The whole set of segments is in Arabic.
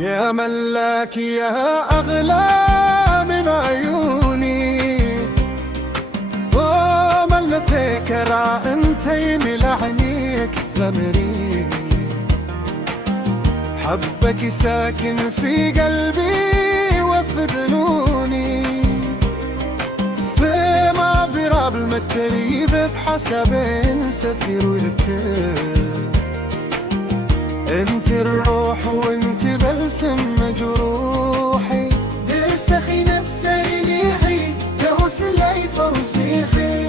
يا ملاك يا أغلى من عيوني، ومن ذكرى انتي ملعنيك غمري. حبك ساكن في قلبي وفدنوني، في معبر المتريب بحسبين سفير ويركب. انت الروح وانت بلسم جروحي، درسخي نفسي ليحي توصلي فوزيخي.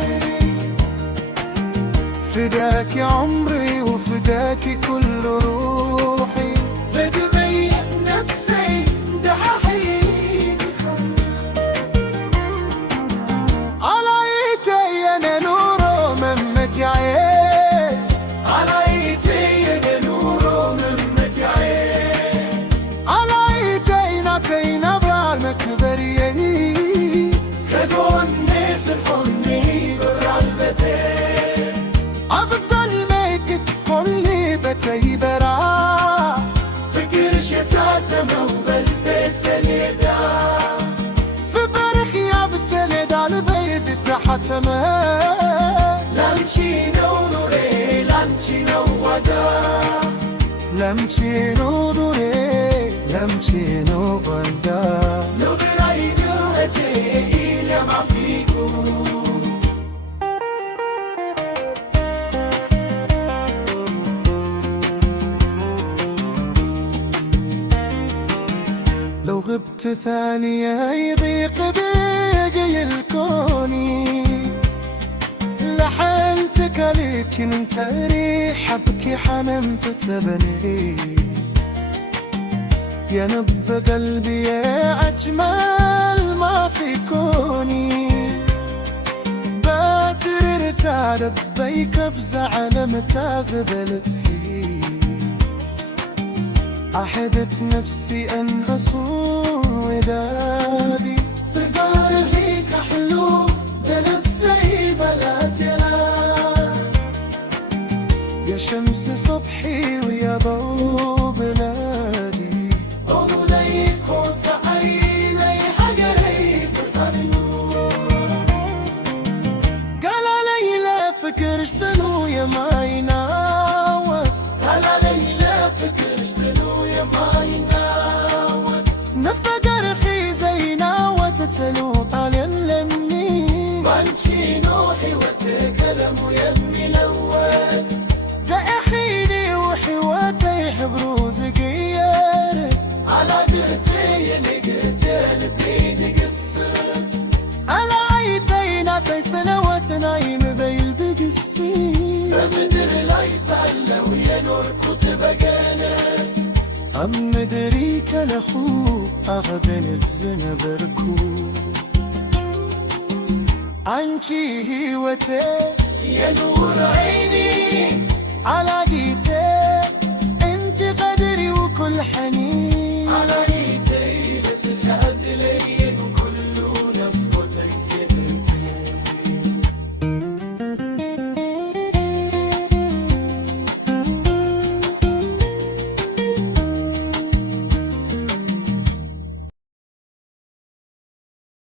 فداك عمري وفداك كل روحي، فدبي نفسي دححي على ايدي انا نور ممك عين، على ايدي انا نور ممك عين، على ايدي نعطينا بعالمكبريني. خدوا الناس الحني برالبتين، عبدال ميك كل بتي برا. فكر شتات موبل بسليدا، في برخ يا بسليدا البيز تحت ما. لامشي نوري لامشي نودا، لامشي نوري لامشي نودا. لو برايدو أجي إلى ما فيكو. لو غبت ثانية يضيق بيجي الكوني، لحلتك لكن انت ريح ابكي حنمت تبني. يا نبض قلبي يا أجمل ما في كوني، باتر ارتعد بيك بزعل متازبل تحي. أحدت نفسي أن أصون ودادي، فقال هيك حلو ده نفسي بلات يا شمس صبحي ويا ضوء بلادي. أوليك وتعيني حقري بالقرنور، قال ليلى فكر اشتنو يا ما يناوت، قال ليلى فكر اشتنو يا ما يناوت. نفقر خي زيناوت تلو قال يلمني، بانشي نوحي وتكلم يمي لوت. ده اخيني وحواتي حبروز قيار، على قلتي لقيتي بيدي قصر. على عيتي ناتي سنوات نايم بيل بقصي، فمدر ليس الا ويا نور كتب قالت. ام ندريك لاخو اغبنت زنبركو، عنشي هيوتي يا نور عيني على